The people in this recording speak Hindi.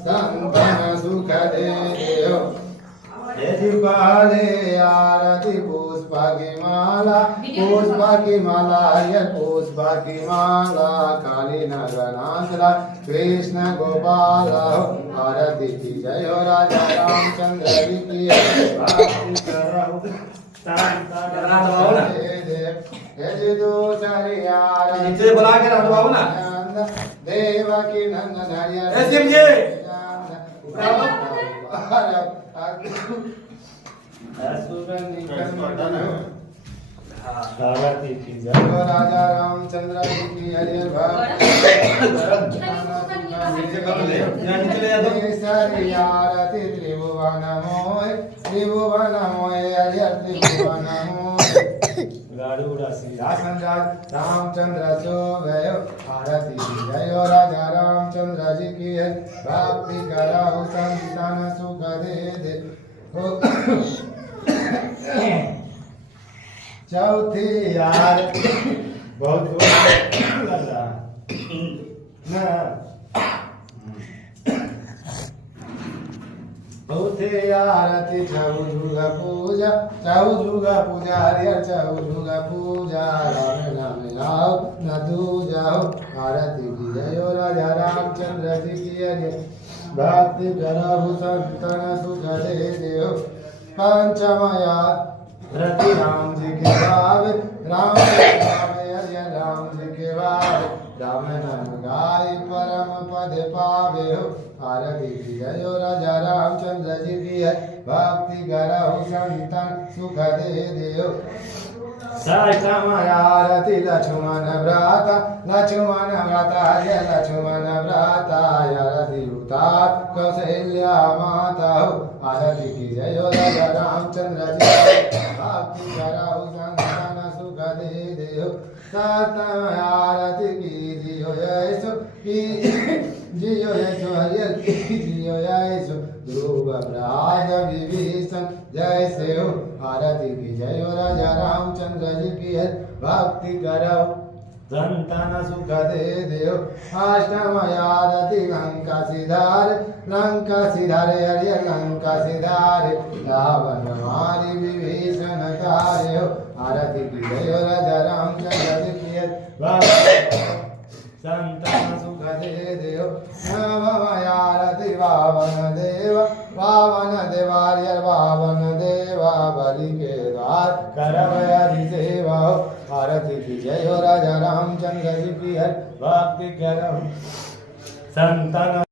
संतन सुख दे देव यदि पाले आरती पुष्प की माला हरियर पुष्प की माला काली नगनाथला कृष्ण गोपाल आरती की जय हो राजा रामचंद्र जी की आरती करो नीचे बुला के रख दो ना देवकी नंदन हरियर ऐसे मुझे राजा रामचंद्र जी की हरियर आरती त्रिभुवन मोय हरियर त्रिभुवन मोय सिंहासन रामचंद्र सो गयो आरती जय हो राजा रामचंद्र जी की है भक्ति करो संतान सुख दे चौथी यार बहुत चौथे आरती छऊ दुर्गा पूजा हरियर छऊ दुर्गा पूजा राम नाम लाओ न तू जाओ आरती की जय हो राजा रामचंद्र जी की हरियर भक्ति करो संतन सुख दे देव पंचमया रति राम जी के भाव राम जी के भाव राम नाम गाय परम पद पावे हो आरती की जय हो राजा रामचंद्र जी की है भक्ति करो संतन सुख दे देव आरती लक्ष्मण व्रता हरे लक्ष्मण व्रता आरती उतार कौशल्या माता हो आरती की जय हो राजा रामचंद्र जी भक्ति करो संतन सुख दे देव आरती की जियो यीशु की जियो यीशु हरियर की जियो यीशु ध्रुव राज विभीषण जय से हो आरती की जय हो राजा रामचंद्र जी की है भक्ति करो संतान सुख दे देव अष्टम आरती लंका सिधार हरियर लंका सिधार रावण मारी विभीषण तारे हो आरती की जय हो राजा रामचंद्र जी की है भक्ति संतान सुख दे देव नमः आरती वावन देवार्यर वावन देवा बलि के द्वार करव हरि सेवा हो आरती की जय हो राजा रामचंद्र जी की हर भक्ति करम संतान